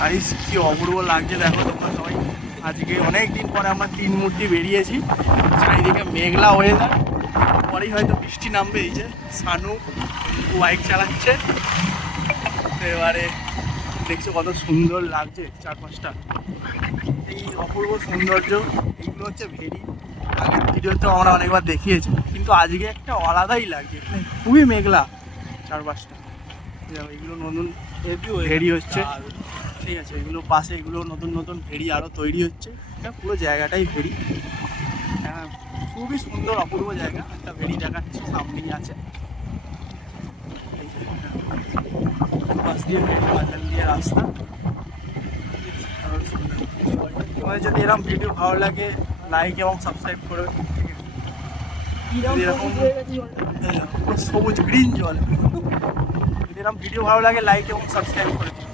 Guys কি অপূর্ব লাগছে দেখো তোমরা সবাই। আজকে অনেক দিন পরে আমরা তিন মূর্তি বেরিয়েছি, চারিদিকে মেঘলা ওয়েদার, পরেই হয়তো বৃষ্টি নামবে। এই যে সানু বাইক চালাচ্ছে, তো এবারে দেখছো কত সুন্দর লাগছে চারপাশটা, এই অপূর্ব সৌন্দর্য। এইগুলো হচ্ছে ভেরি, আগের ভিডিওতে আমরা অনেকবার দেখিয়েছি, কিন্তু আজকে একটা আলাদাই লাগছে, এখানে খুবই মেঘলা চারপাশটা। এগুলো নতুন ভেরি হচ্ছে, ঠিক আছে, এগুলো পাশে এগুলো নতুন নতুন ভেরি আরও তৈরি হচ্ছে। এটা পুরো জায়গাটাই ভেরি, হ্যাঁ খুবই সুন্দর অপূর্ব জায়গা। একটা ভেরি দেখাচ্ছে সামনেই আছে, পাশ দিয়ে ভেরি, মাঝখান দিয়ে রাস্তা। তোমাদের যদি এরকম ভিডিও ভালো লাগে লাইক এবং সাবস্ক্রাইব করে, এরকম সবুজ গ্রিন জল, যদি এরকম ভিডিও ভালো লাগে লাইক এবং সাবস্ক্রাইব করে দিও।